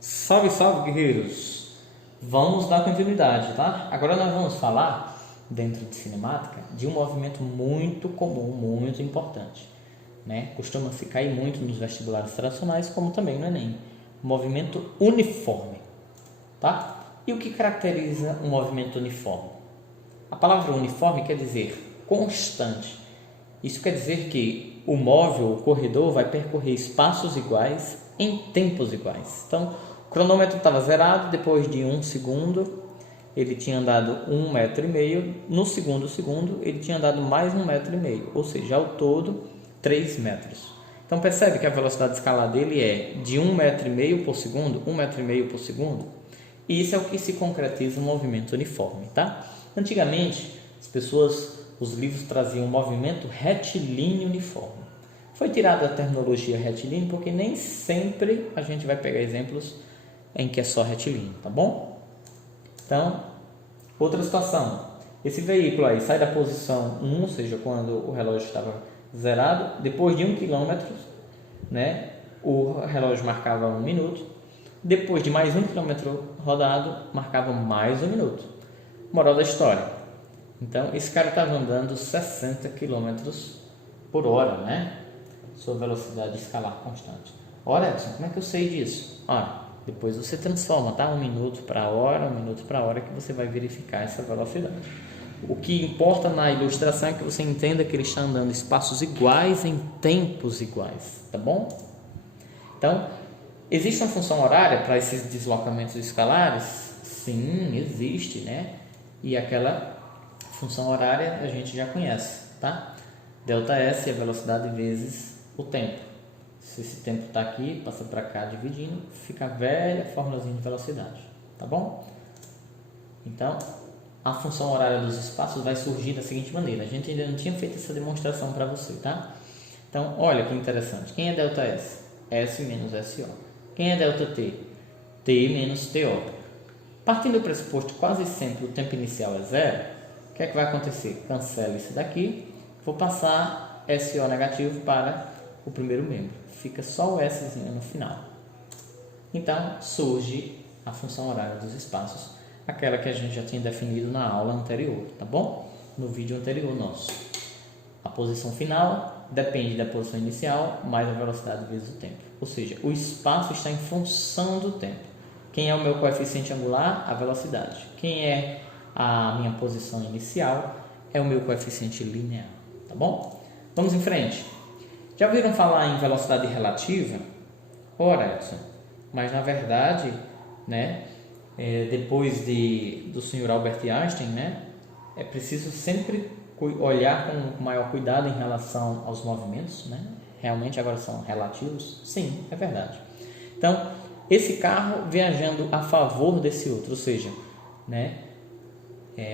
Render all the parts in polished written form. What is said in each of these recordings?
Salve, salve, guerreiros! Vamos dar continuidade, tá? Agora nós vamos falar, dentro de cinemática, de um movimento muito comum, muito importante, né? Costuma-se cair muito nos vestibulares tradicionais, como também no Enem. O movimento uniforme, tá? E o que caracteriza um movimento uniforme? A palavra uniforme quer dizer constante. Isso quer dizer que o móvel, o corredor, vai percorrer espaços iguais em tempos iguais. Então, o cronômetro estava zerado, depois de 1 segundo, ele tinha andado 1,5 m. No segundo, ele tinha andado mais 1,5 m, ou seja, ao todo 3 metros. Então, percebe que a velocidade escalar dele é de 1,5 m por segundo, 1,5 m por segundo. E isso é o que se concretiza o movimento uniforme, tá? Antigamente, os livros traziam um movimento retilíneo uniforme. Foi tirada a terminologia retilíneo porque nem sempre a gente vai pegar exemplos em que é só retilíneo, tá bom? Então, outra situação. Esse veículo aí sai da posição 1, ou seja, quando o relógio estava zerado, depois de 1 km, né, o relógio marcava 1 minuto, depois de mais 1 km rodado, marcava mais 1 minuto. Moral da história. Então, esse cara estava andando 60 km por hora, né? Sua velocidade escalar constante. Ora, Edson, como é que eu sei disso? Olha, depois você transforma, tá? 1 minuto para hora, 1 minuto para hora, que você vai verificar essa velocidade. O que importa na ilustração é que você entenda que ele está andando espaços iguais em tempos iguais, tá bom? Então, existe uma função horária para esses deslocamentos escalares? Sim, existe, né? E aquela função horária a gente já conhece, tá? Delta S é a velocidade vezes o tempo. Se esse tempo está aqui, passa para cá dividindo, fica a velha formulazinha de velocidade, tá bom? Então, a função horária dos espaços vai surgir da seguinte maneira. A gente ainda não tinha feito essa demonstração para você, tá? Então, olha que interessante. Quem é delta S? S menos SO. Quem é delta T? T menos TO. Partindo do pressuposto quase sempre o tempo inicial é zero, o que é que vai acontecer? Cancela esse daqui, vou passar SO negativo para o primeiro membro. Fica só o S no final. Então, surge a função horária dos espaços, aquela que a gente já tinha definido na aula anterior, tá bom? No vídeo anterior nosso. A posição final depende da posição inicial mais a velocidade vezes o tempo. Ou seja, o espaço está em função do tempo. Quem é o meu coeficiente angular? A velocidade. Quem é a minha posição inicial? É o meu coeficiente linear, tá bom? Vamos em frente. Já ouviram falar em velocidade relativa? Ora, Edson, mas na verdade, né, depois do senhor Albert Einstein, né, é preciso sempre olhar com maior cuidado em relação aos movimentos, né? Realmente agora são relativos? Sim, é verdade. Então, esse carro viajando a favor desse outro, ou seja, né,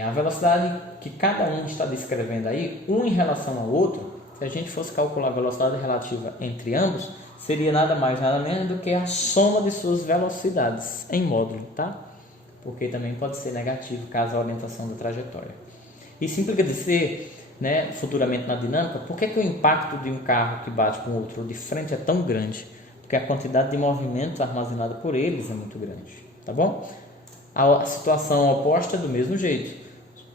a velocidade que cada um está descrevendo aí, um em relação ao outro, se a gente fosse calcular a velocidade relativa entre ambos, seria nada mais, nada menos do que a soma de suas velocidades em módulo, tá? Porque também pode ser negativo caso a orientação da trajetória. Isso implica dizer, né, futuramente na dinâmica, por que o impacto de um carro que bate com o outro de frente é tão grande? Porque a quantidade de movimento armazenado por eles é muito grande, tá bom? A situação oposta é do mesmo jeito.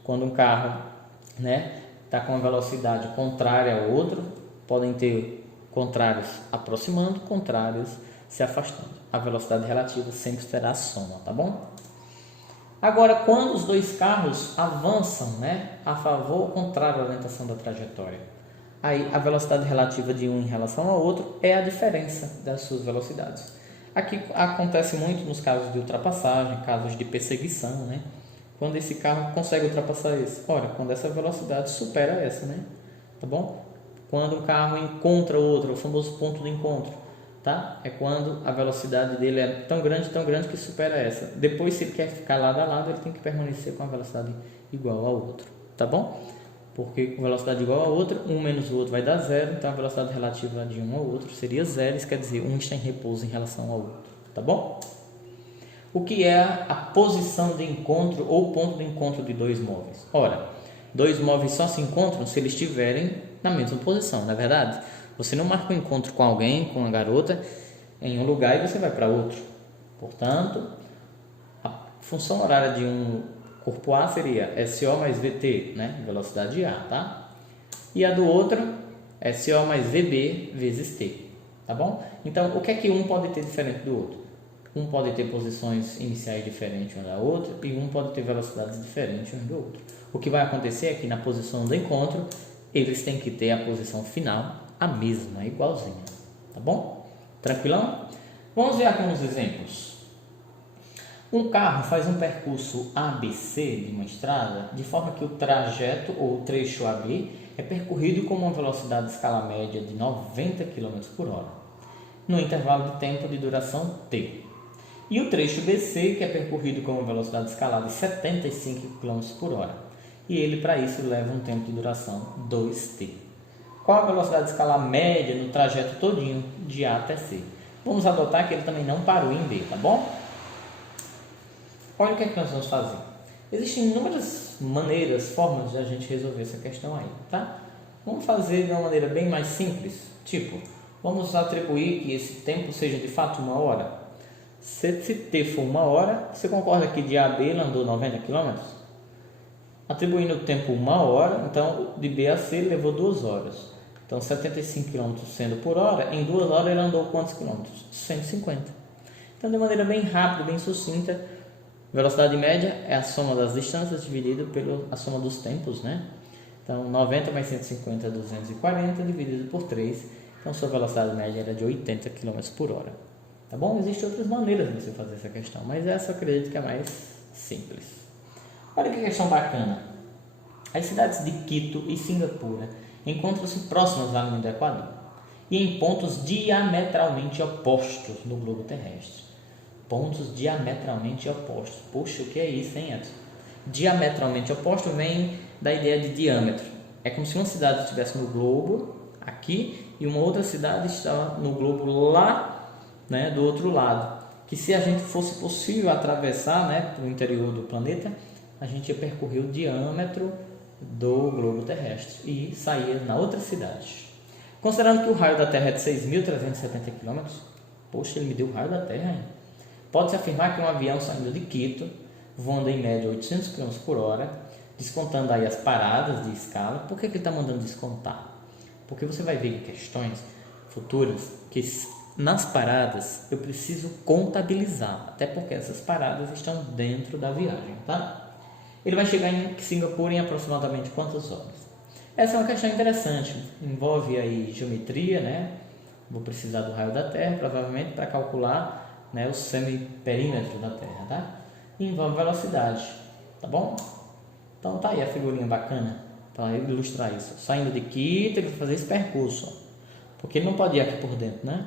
Quando um carro, né, está com uma velocidade contrária ao outro, podem ter contrários aproximando, contrários se afastando. A velocidade relativa sempre terá soma, tá bom? Agora, quando os dois carros avançam, né, a favor ou contrário à orientação da trajetória, aí a velocidade relativa de um em relação ao outro é a diferença das suas velocidades. Aqui acontece muito nos casos de ultrapassagem, casos de perseguição, né? Quando esse carro consegue ultrapassar esse. Olha, quando essa velocidade supera essa, né? Tá bom? Quando um carro encontra outro, o famoso ponto de encontro, tá? É quando a velocidade dele é tão grande que supera essa. Depois, se ele quer ficar lado a lado, ele tem que permanecer com a velocidade igual ao outro, tá bom? Porque com velocidade igual a outra, um menos o outro vai dar zero, então a velocidade relativa de um ao outro seria zero, isso quer dizer, um está em repouso em relação ao outro, tá bom? O que é a posição de encontro ou ponto de encontro de dois móveis? Ora, dois móveis só se encontram se eles estiverem na mesma posição, não é verdade? Você não marca um encontro com alguém, com uma garota, em um lugar e você vai para outro. Portanto, a função horária de um corpo A seria SO mais VT, né? Velocidade A, tá? E a do outro, SO mais VB vezes T, tá bom? Então, o que é que um pode ter diferente do outro? Um pode ter posições iniciais diferentes uma da outra e um pode ter velocidades diferentes um do outro. O que vai acontecer é que na posição do encontro, eles têm que ter a posição final a mesma, igualzinha, tá bom? Tranquilão? Vamos ver aqui uns exemplos. Um carro faz um percurso ABC de uma estrada de forma que o trajeto ou trecho AB é percorrido com uma velocidade de escala média de 90 km por hora, no intervalo de tempo de duração T. E o trecho BC, que é percorrido com uma velocidade escalada de 75 km por hora. E ele, para isso, leva um tempo de duração 2T. Qual a velocidade escalar média no trajeto todinho de A até C? Vamos adotar que ele também não parou em B, tá bom? Olha o que é que nós vamos fazer. Existem inúmeras maneiras, formas de a gente resolver essa questão aí, tá? Vamos fazer de uma maneira bem mais simples. Tipo, vamos atribuir que esse tempo seja de fato 1 hora. Se T for 1 hora, você concorda que de A a B ele andou 90 km? Atribuindo o tempo 1 hora, então de B a C ele levou 2 horas. Então 75 km sendo por hora, em 2 horas ele andou quantos quilômetros? 150. Então de maneira bem rápida, bem sucinta, velocidade média é a soma das distâncias dividida pela soma dos tempos, né? Então 90 mais 150 é 240 dividido por 3. Então sua velocidade média era de 80 km por hora. Tá bom? Existem outras maneiras de você fazer essa questão, mas essa eu acredito que é mais simples. Olha que questão bacana. As cidades de Quito e Singapura encontram-se próximas à linha do Equador e em pontos diametralmente opostos no globo terrestre. Pontos diametralmente opostos. Poxa, o que é isso, hein, Edson? Diametralmente oposto vem da ideia de diâmetro. É como se uma cidade estivesse no globo, aqui, e uma outra cidade estava no globo lá, né, do outro lado, que se a gente fosse possível atravessar, né, para o interior do planeta, a gente ia percorrer o diâmetro do globo terrestre e sair na outra cidade. Considerando que o raio da Terra é de 6.370 km, poxa, ele me deu o raio da Terra, hein? Pode-se afirmar que um avião saindo de Quito, voando em média 800 km por hora, descontando aí as paradas de escala. Por que ele está mandando descontar? Porque você vai ver em questões futuras que nas paradas eu preciso contabilizar, até porque essas paradas estão dentro da viagem, tá? Ele vai chegar em Singapura em aproximadamente quantas horas? Essa é uma questão interessante, envolve aí geometria, né? Vou precisar do raio da Terra, provavelmente, para calcular, né, o semiperímetro da Terra, tá? E envolve velocidade, tá bom? Então tá aí a figurinha bacana para ilustrar isso. Saindo de Quito, ele vai fazer esse percurso, ó, porque ele não pode ir aqui por dentro, né?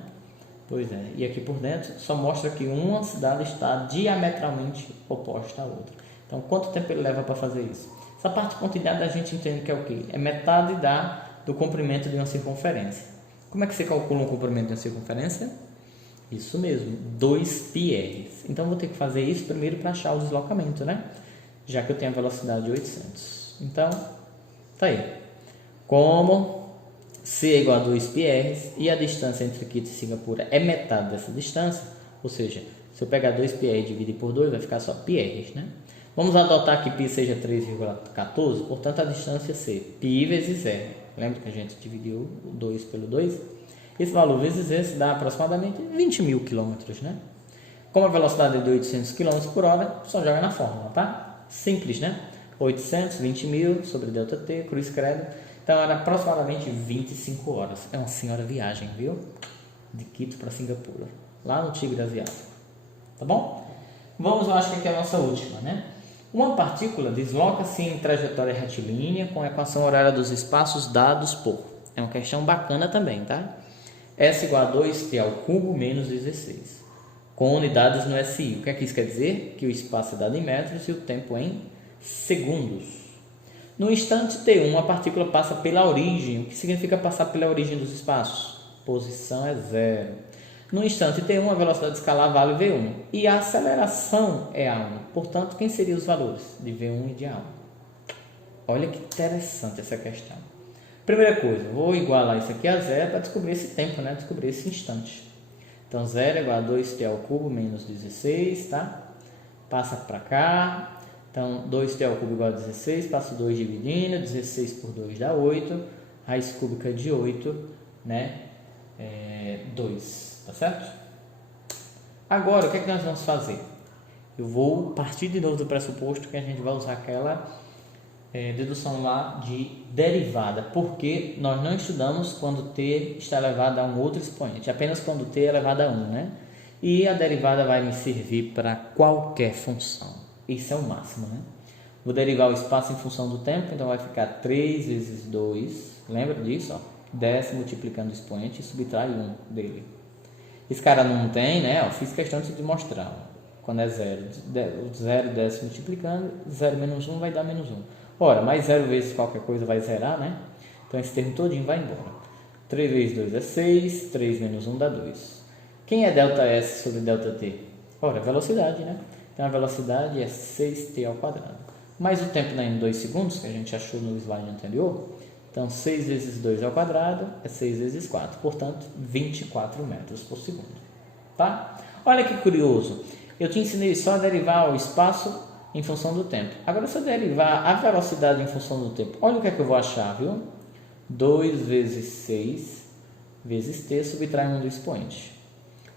Pois é, e aqui por dentro só mostra que uma cidade está diametralmente oposta à outra. Então, quanto tempo ele leva para fazer isso? Essa parte pontilhada a gente entende que é o quê? É metade do comprimento de uma circunferência. Como é que você calcula um comprimento de uma circunferência? Isso mesmo, 2πr. Então, vou ter que fazer isso primeiro para achar o deslocamento, né? Já que eu tenho a velocidade de 800. Então, tá aí. Como C é igual a 2πr e a distância entre Quito e Singapura é metade dessa distância, ou seja, se eu pegar 2πr e dividir por 2, vai ficar só πr, né? Vamos adotar que π seja 3,14, portanto a distância C, π vezes r. Lembra que a gente dividiu o 2 pelo 2? Esse valor vezes esse dá aproximadamente 20.000 km, né? Como a velocidade é de 800 km por hora, só joga na fórmula, tá? Simples, né? 800, 20.000 sobre ΔT, cruz credo. Então era aproximadamente 25 horas. É uma senhora viagem, viu? De Quito para Singapura, lá no Tigre Asiático. Tá bom? Vamos, eu acho que aqui é a nossa última, né? Uma partícula desloca-se em trajetória retilínea com a equação horária dos espaços dados por. É uma questão bacana também, tá? S igual a 2t ao cubo menos 16. Com unidades no SI. O que é que isso quer dizer? Que o espaço é dado em metros e o tempo em segundos. No instante T1, a partícula passa pela origem. O que significa passar pela origem dos espaços? Posição é 0. No instante T1, a velocidade escalar vale V1 e a aceleração é A1. Portanto, quem seriam os valores de V1 e de A1? Olha que interessante essa questão. Primeira coisa, vou igualar isso aqui a 0 para descobrir esse tempo, né? Descobrir esse instante. Então 0 é igual a 2t ao cubo menos 16, tá? Passa para cá. Então 2t ao cubo igual a 16, passo 2 dividindo, 16 por 2 dá 8, raiz cúbica de 8, né? 2, tá certo? Agora, o que é que nós vamos fazer? Eu vou partir de novo do pressuposto que a gente vai usar aquela dedução lá de derivada, porque nós não estudamos quando t está elevado a um outro expoente, apenas quando t é elevado a 1, né? E a derivada vai me servir para qualquer função. Isso é o máximo, né? Vou derivar o espaço em função do tempo, então vai ficar 3 vezes 2, lembra disso? Ó? Desce multiplicando o expoente e subtrai 1 dele. Esse cara não tem, né? Ó, fiz questão de mostrar. Ó. Quando é 0, 0 desce multiplicando, 0 menos 1 vai dar menos 1. Ora, mais 0 vezes qualquer coisa vai zerar, né? Então esse termo todinho vai embora. 3 vezes 2 é 6, 3 menos 1 dá 2. Quem é ΔS sobre ΔT? Ora, velocidade, né? Então a velocidade é 6t ao quadrado. Mais o tempo em 2 segundos, que a gente achou no slide anterior. Então 6 vezes 2 ao quadrado é 6 vezes 4. Portanto, 24 metros por segundo. Tá? Olha que curioso. Eu te ensinei só a derivar o espaço em função do tempo. Agora, se eu derivar a velocidade em função do tempo, olha o que é que eu vou achar, viu? 2 vezes 6 vezes t subtrai 1 do expoente.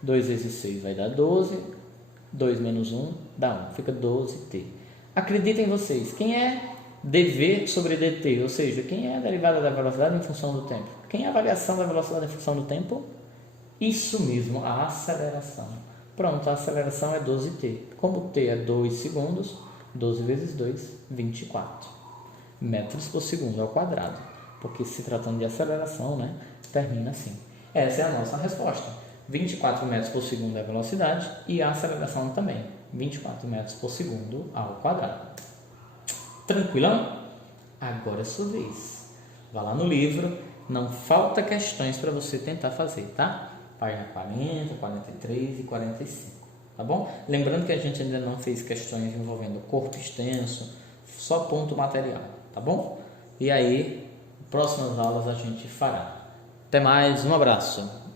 2 vezes 6 vai dar 12. 2 menos 1 dá 1. Fica 12t. Acreditem vocês, quem é dv sobre dt? Ou seja, quem é a derivada da velocidade em função do tempo? Quem é a variação da velocidade em função do tempo? Isso mesmo, a aceleração. Pronto, a aceleração é 12t. Como t é 2 segundos, 12 vezes 2, 24 metros por segundo ao quadrado. Porque se tratando de aceleração, né, termina assim. Essa é a nossa resposta. 24 metros por segundo é a velocidade e a aceleração também. 24 metros por segundo ao quadrado. Tranquilão? Agora é sua vez. Vá lá no livro. Não falta questões para você tentar fazer, tá? Página 40, 43 e 45, tá bom? Lembrando que a gente ainda não fez questões envolvendo corpo extenso, só ponto material, tá bom? E aí, próximas aulas a gente fará. Até mais, um abraço!